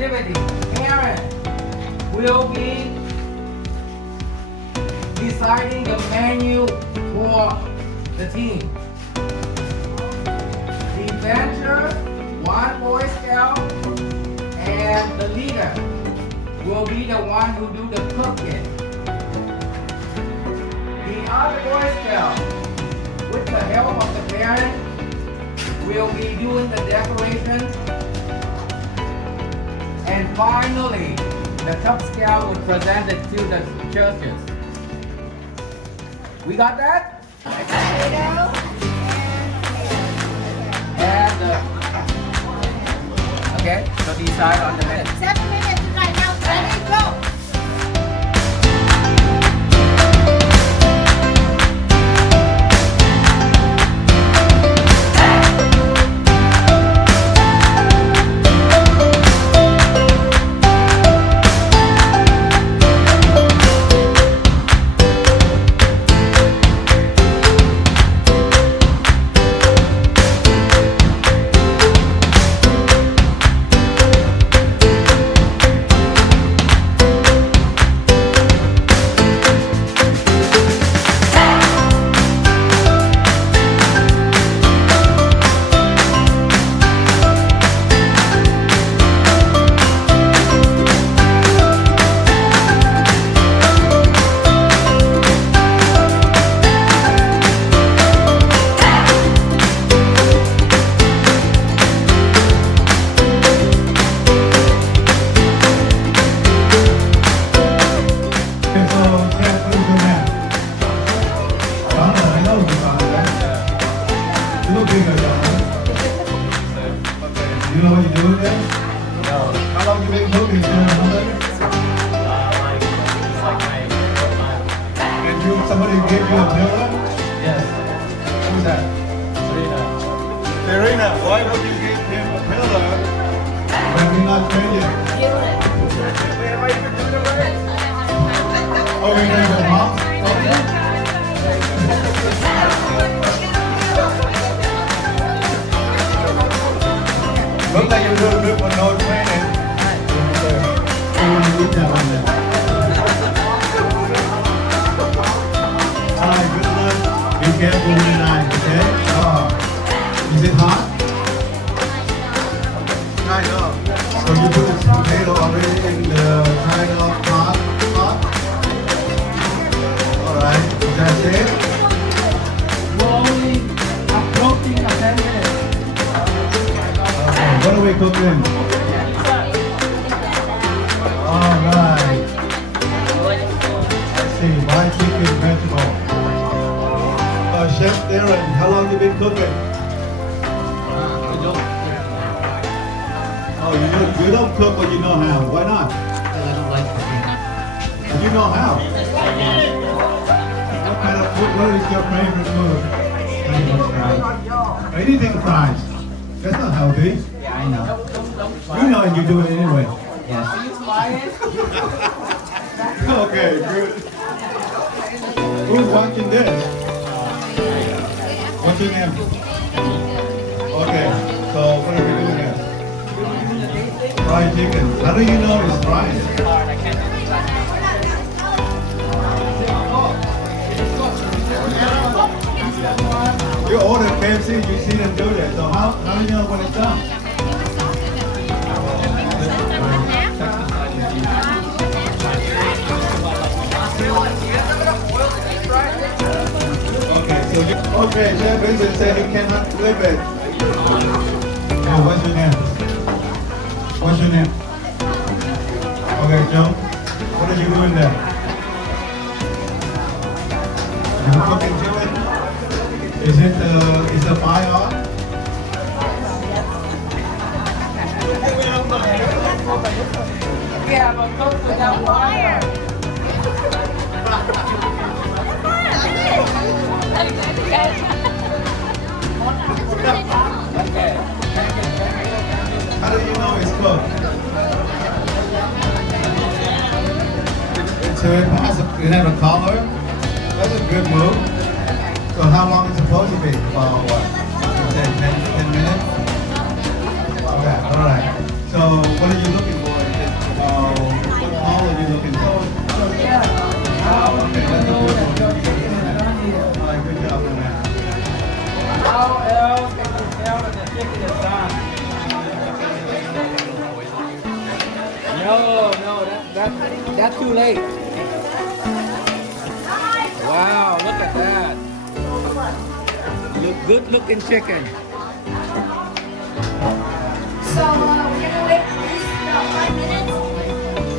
activity, Aaron will be deciding the menu for the team. The adventure, one Boy Scout, and the leader will be the one who do the cooking. The other Boy Scout, with the help of the parents, will be doing the decorations. And finally, the Cub Scout will present it to the churches. We got that? And okay, so decide on the minute. 7 minutes right now. Ready, go. You know what you're doing there? No. How long you been cooking? And somebody gave you a pillow? Yes. Who's that? Serena. Why would you give him a pillow when you're not trained yet? Oh, you're going to mom? Look like you're doing good for no training. Alright, good luck. Be careful with the knife, okay? Oh. Is it hot? I know. So you put the potato already in the kind of pot? Alright, is that it? Rolling, approaching the 10 minutes. What are we cooking? Alright. Let's see, my chicken vegetable. Chef Darren, how long you been cooking? Oh, you don't cook or you know how? Why not? Because I don't like cooking. You know how? What kind of food, what is your favorite food? Anything fried. That's not healthy. Yeah, I know. You know and you do it anyway. Yes. Okay, good. Who's watching this? What's your name? Okay, so what are we doing here? Fried chicken. How do you know it's fried? You order KFC, you see them do that. So how do you know when it's done? Okay, Chef Vincent said he cannot flip it. Oh, what's your name? What's your name? Okay, Joe. What are you doing there? You cooking chicken? Is the fire on? We have a cook without fire. How do you know it's cooked? So it has a color. That's a good move. So how long is it supposed to be? About what? 10 minutes? Okay, alright. So what are you looking for what hall are you looking for? Oh, okay, that's a good one. You get in there. All right, good job on that. How else can you tell that the chicken is done? No, that's too late. Wow, look at that. Good looking chicken. So, we're gonna wait at least about 5 minutes.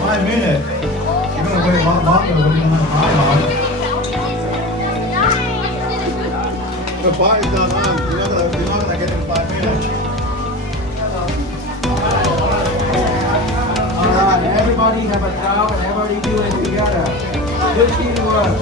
5 minutes. You're gonna wait a lot longer when you don't have time on. The bar is not on. You're not gonna get in 5 minutes. Alright, everybody have a job and everybody do it together. Good teamwork.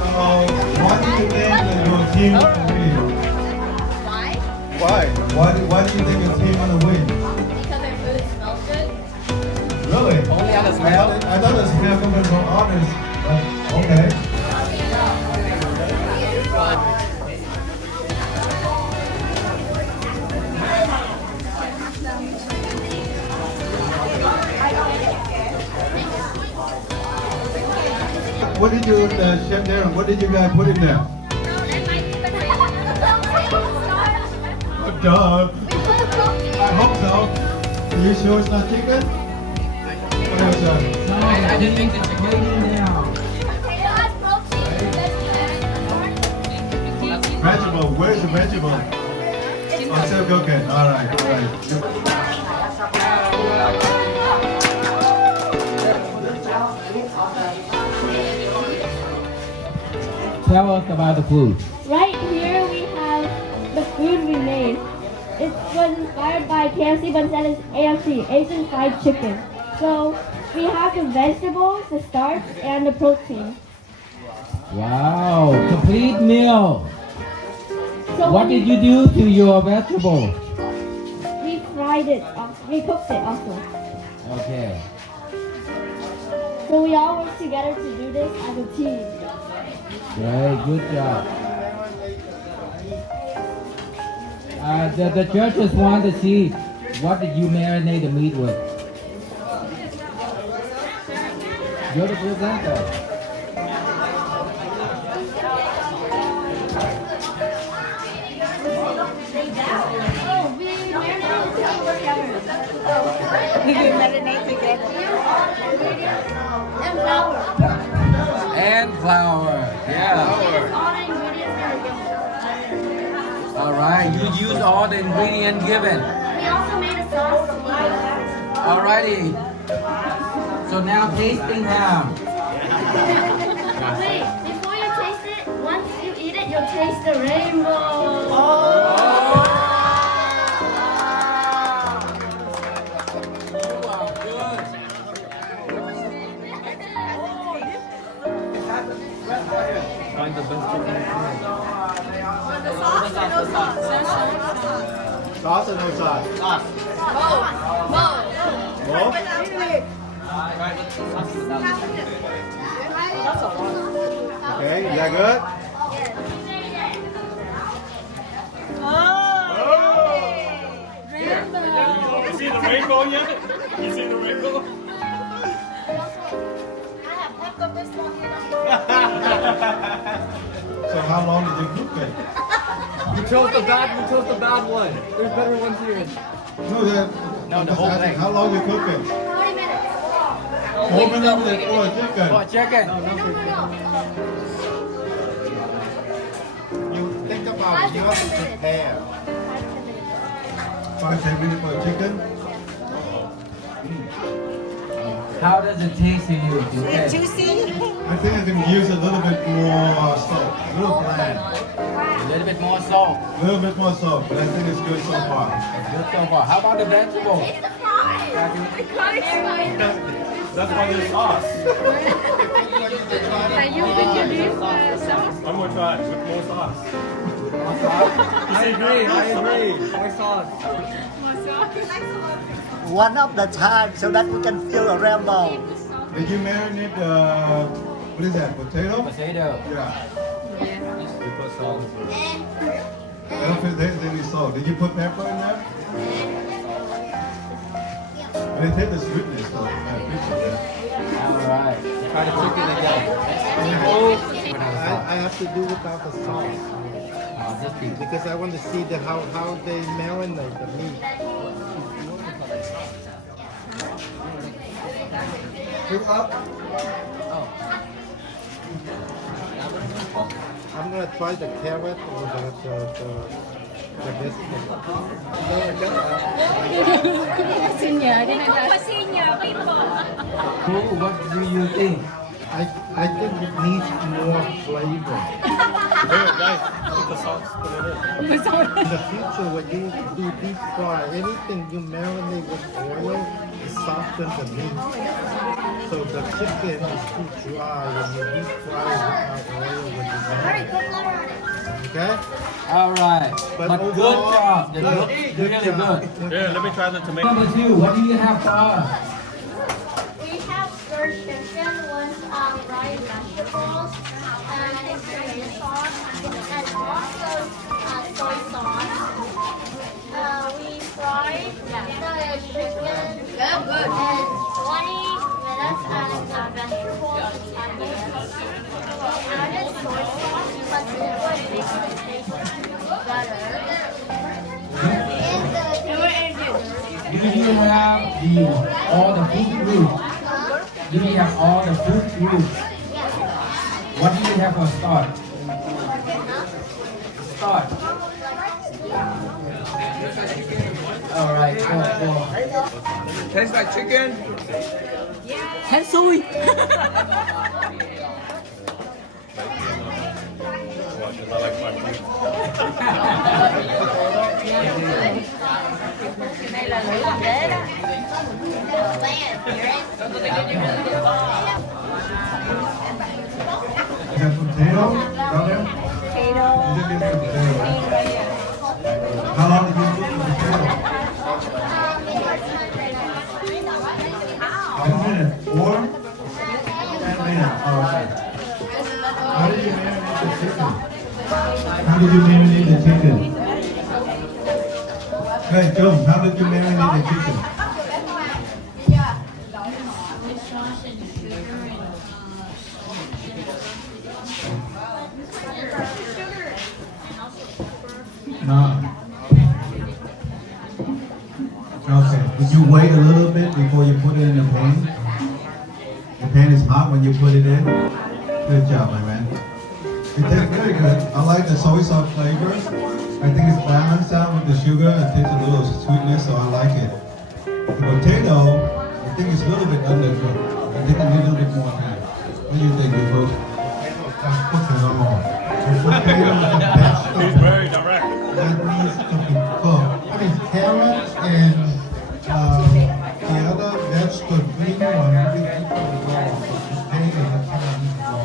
So, why do you think that your team will win? Why? Why? Why do you think your team will win? Because our food smells good. Really? Only on the smell. I thought the smell coming from others. But okay. What did you, Chef Darren, what did you guys put in there? Oh, duh. I hope so. Are you sure it's not chicken? What else? I didn't think the chicken down. Vegetable. Where's the vegetable? Oh, still cooking. All right. Tell us about the food. Right here we have the food we made. It was inspired by KFC, but instead it's AFC, Asian Fried Chicken. So we have the vegetables, the starch, and the protein. Wow, complete meal. So What did you do to your vegetable? we fried it, we cooked it also. Okay. So we all work together to do this as a team. Great, good job. The judges want to see what did you marinate the meat with. You're the presenter. Oh, we marinated together. And flour. And flour. Yeah. All the ingredients are All right. You use all the ingredients given. We also made a sauce. Alrighty. So now tasting time. Wait, before you taste it, once you eat it, you'll taste the rainbow. Find the best chicken. Sauce or no sauce? Both? Okay, is that good? You see the rainbow yet? You see the rainbow? So how long did you cook it? You chose the bad one. There's better ones here. No, the whole thing. How long you cook it? 40 minutes. 4 minutes for a chicken. For chicken. You think about you have to prepare. 5-10 minutes for a chicken? How does it taste to you? Juicy. I think I can use a little bit more salt. A little bland. A little bit more salt. A little bit more salt, but I think it's good so far. Good so far. How about the vegetable? That's why there's sauce. Can you introduce sauce? One more time with more sauce. I agree. More sauce. One of the time so that we can feel a rainbow. Did you marinate what is that, potato? Potato. Yeah. You put salt. I don't feel there's any salt. Did you put pepper in there? They take the sweetness though. I appreciate that. Alright. Try the chicken again. I have to do without the sauce because I want to see how they marinate the meat. Cook up. I'm gonna try the carrot or the vegetable. What do you think? I think it needs more flavor. In the future, when you do deep fry, anything you marinate with oil, it softens the meat. So the chicken is too dry when you deep fry it without oil when you marinate. Okay? Alright. But But good overall, job. They good- look good really job. good. Here, let me try the tomato. Number 2, what do you have for us? We have stir chicken with fried vegetables and tomato sauce and also soy sauce. We fried the chicken in 20 minutes and the vegetables in 10 minutes. We added soy sauce because it would make the taste better. Do you have all the food groups? Do you have all the food groups? What do you have for start? Start. Alright, go. Tastes like chicken. You have potato down there? Potato. You just get some potato, right? How long did you cook the potato? 10 minutes. 4? 10 minutes. Oh, okay. How did you marinate the chicken? How did you marinate the chicken? Hey, Joe, how did you marinate the chicken? No. Okay. Did you wait a little bit before you put it in the pan? The pan is hot when you put it in. Good job, my man. It tastes very good. I like the soy sauce flavor. I think it's balanced out with the sugar. It takes a little sweetness, so I like it. The potato, I think it's a little bit undercooked. I think it needs a little bit more time. What do you think, you folks? That's cooking all. The potato is the best. He's very direct. That needs to be cooked. I mean, carrots and the other vegetable green one, we keep it raw. Potato, that's how it needs to go.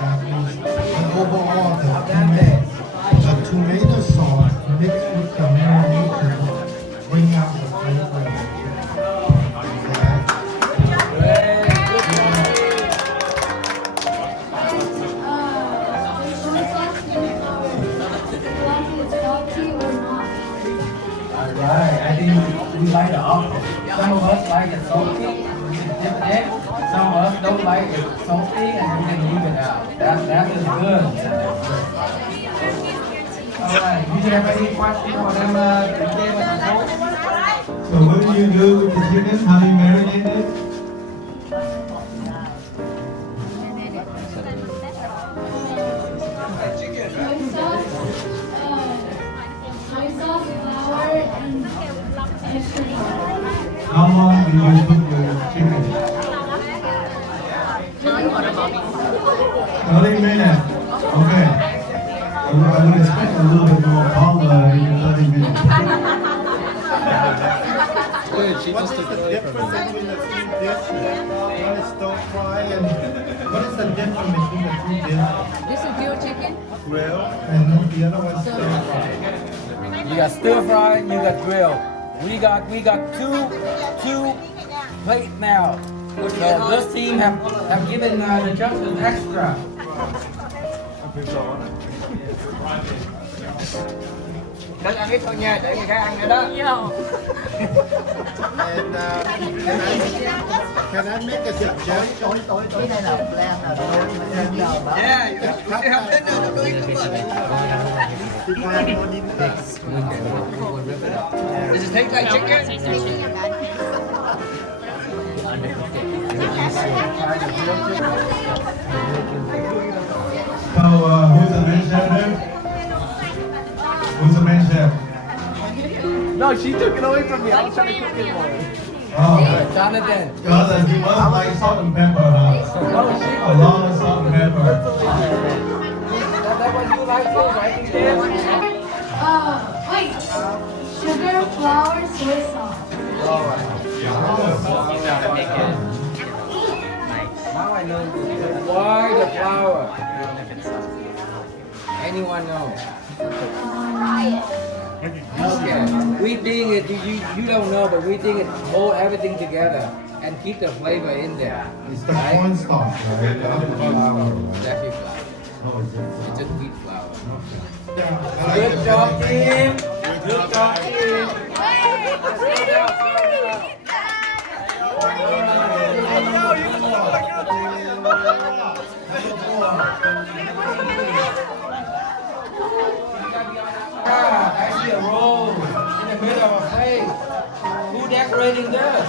That means, and overall, the tomato sauce mixed with the marination bring out the flavor of the chicken. Alright, I think we like the opposite. Some of us like it salty, we can dip it in. Some of us don't like it salty and we can leave it out. That is good. Alright, do you have any questions for them today with the folks? So what do you do with the chicken? How do you marinate it? How long do you cook your chicken? 30 minutes. Okay. I would expect a little bit more longer in 30 minutes. What is the difference between the two dishes? One is stir fry and what is the difference between the two dishes? This is grilled chicken. Grill and the other one stir fry. You got stir fry, you got grill. We got two plates now. So this team have given the judges extra. Đến ăn ít thôi nha, để người khác ăn nữa đó. And can I make a suggestion? Tối nay là plan là Yeah, you have dinner, don't do it too much. Does it taste like chicken? So, who's the main chef there? Who's the main chef? No, she took it away from me. I was trying to cook it for her. Oh, Jonathan. because he must like salt and pepper, huh? A lot of salt and pepper. That's what you like too, right, KitChen? Wait. Sugar, flour, soy sauce. Now I know why the flour. Anyone know? Okay. We think it. You don't know, but we think it hold everything together and keep the flavor in there. It's the cornstarch, right? Exactly flour. Oh, is it? It's just wheat flour. I like Good it. job, team. Good job, team. I see a roll in the middle of a plate. Who decorating this?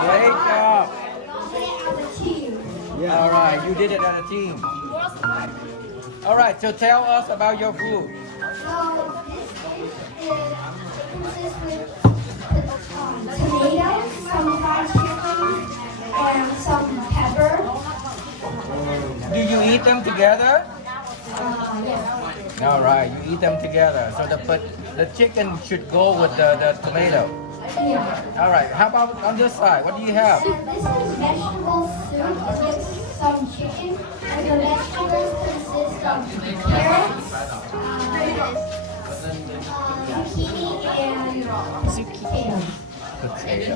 Great job. All right, you did it as a team. All right, so tell us about your food. So this consists with tomatoes, some fried chicken, and some pepper. Do you eat them together? Yeah. All right, you eat them together. So the chicken should go with the tomato. Yeah. All right, how about on this side? What do you have? So this is vegetable soup with some chicken. And the vegetables consist of carrots, zucchini, and potato.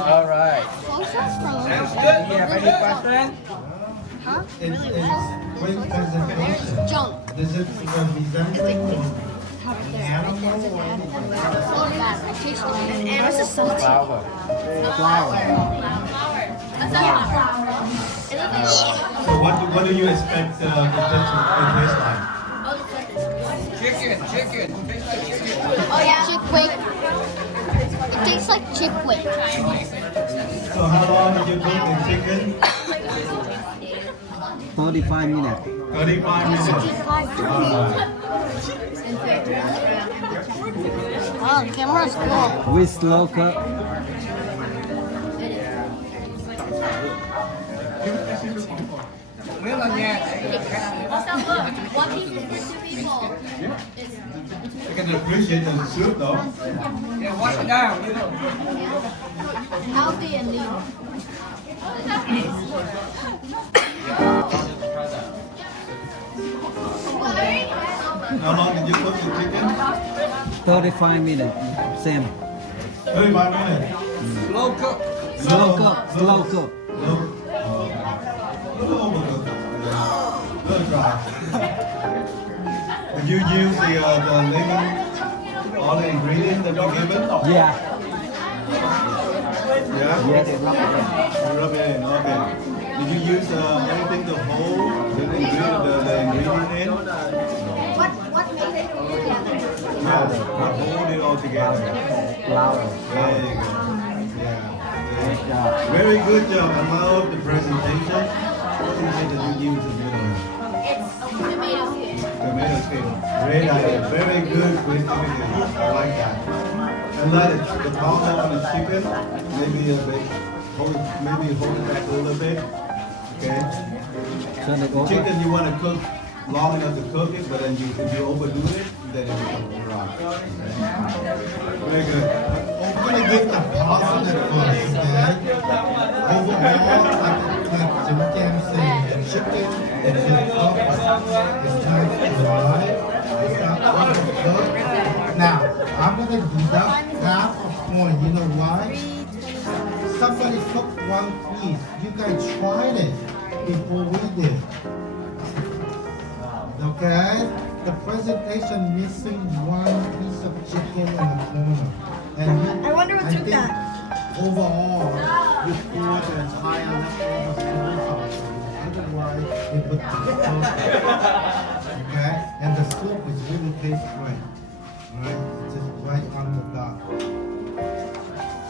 All right. Sounds good. Do you have any questions? When presentation, Junk. does it resembling an animal or Flour. So what do you expect it to taste like? Chicken. Oh yeah. Chick-wick. It tastes like chick-wick. So how long did you cook the chicken? 35 minutes. 35 minutes. Oh, the camera's cool. With slow cook. One piece is for 2 people. I can appreciate the soup though. Yeah, wash it down. Healthy and lean. How long did you cook the chicken? 35 minutes. Same. 35 minutes. Slow cook. Slow cook. Slow cook. Little overcooked. Little dry. Did you use the lemon, all the ingredients that you're given? Yeah. Yeah? Yes. You rub it in, okay. Did you use anything to hold the ingredient in? What made it together? No, hold it all together. Flour. There you go. Yeah. Yeah. Very good job. I love the presentation. What is it that you use in the middle? It's tomato skin. Tomato skin. Great idea. Very good creativity. I like that. And let it, the power on the chicken, maybe a bit, hold it back a little bit. Okay. Turn it over. Chicken you want to cook long enough to cook it, but then if you overdo it, then it becomes dry. Very good. I'm gonna give the positive first, okay? Overall, like Jim Jam said, the chicken is just cooked. It's nice and dry. It's not overcooked. Now, I'm gonna deduct half a point. You know why? somebody cooked one piece. You guys tried it before we did. Okay? The presentation missing one piece of chicken in the corner. And I wonder what took think that. Overall, you poured the entire leftover soy sauce. Otherwise, it would be perfect. Okay? And the soup is really tastes great. Right? It's just right on the dot.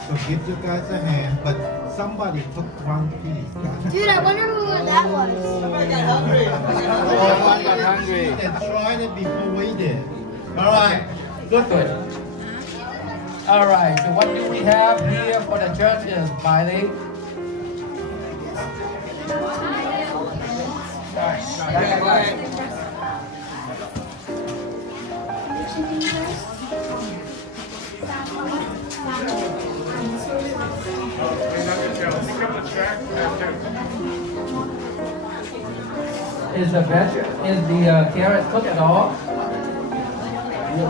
So give you guys a hand, but somebody took one piece. Dude, I wonder who that was. Everyone got hungry. And tried it before we did. All right. Good. Good. All right. So what do we have here for the judges, Miley? Is the carrot cooked at all?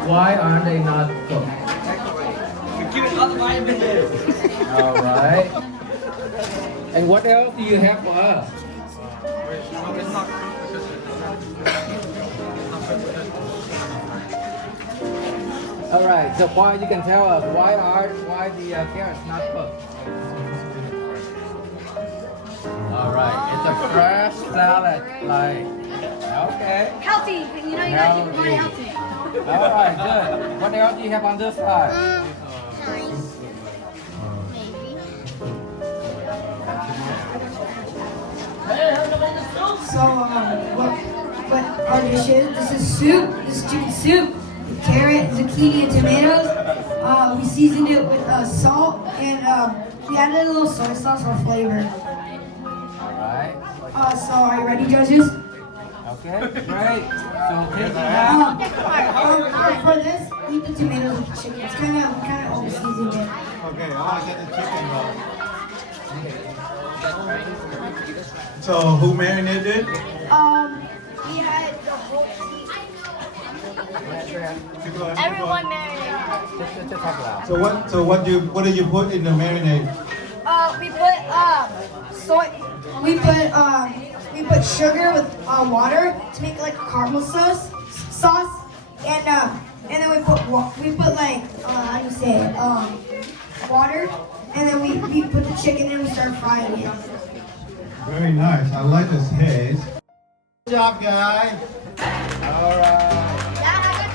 Why aren't they not cooked? All right. And what else do you have for us? All right. So why you can tell us why the carrots not cooked? All right. It's a fresh salad, like okay. Healthy. You know you gotta keep it really healthy. All right. Good. What else do you have on this side? Nice. So, what our dish is? This is soup. This is chicken soup. With carrot, zucchini, and tomatoes. We seasoned it with salt and we added a little soy sauce for flavor. All right. So, are you ready, judges? Okay. Great. So taking out. For this, eat the tomatoes with the chicken. It's kind of over seasoned it. Okay, I want to get the chicken roll. So who marinated? We had the whole team. Everyone marinated. Just talk loud. So what did you put in the marinade? We put sugar with water to make like a caramel sauce, and then we put like how do you say it? Water, and then we put the chicken in and we started frying it. Very nice. I like this taste. Good job, guys. All right. Yeah, I got the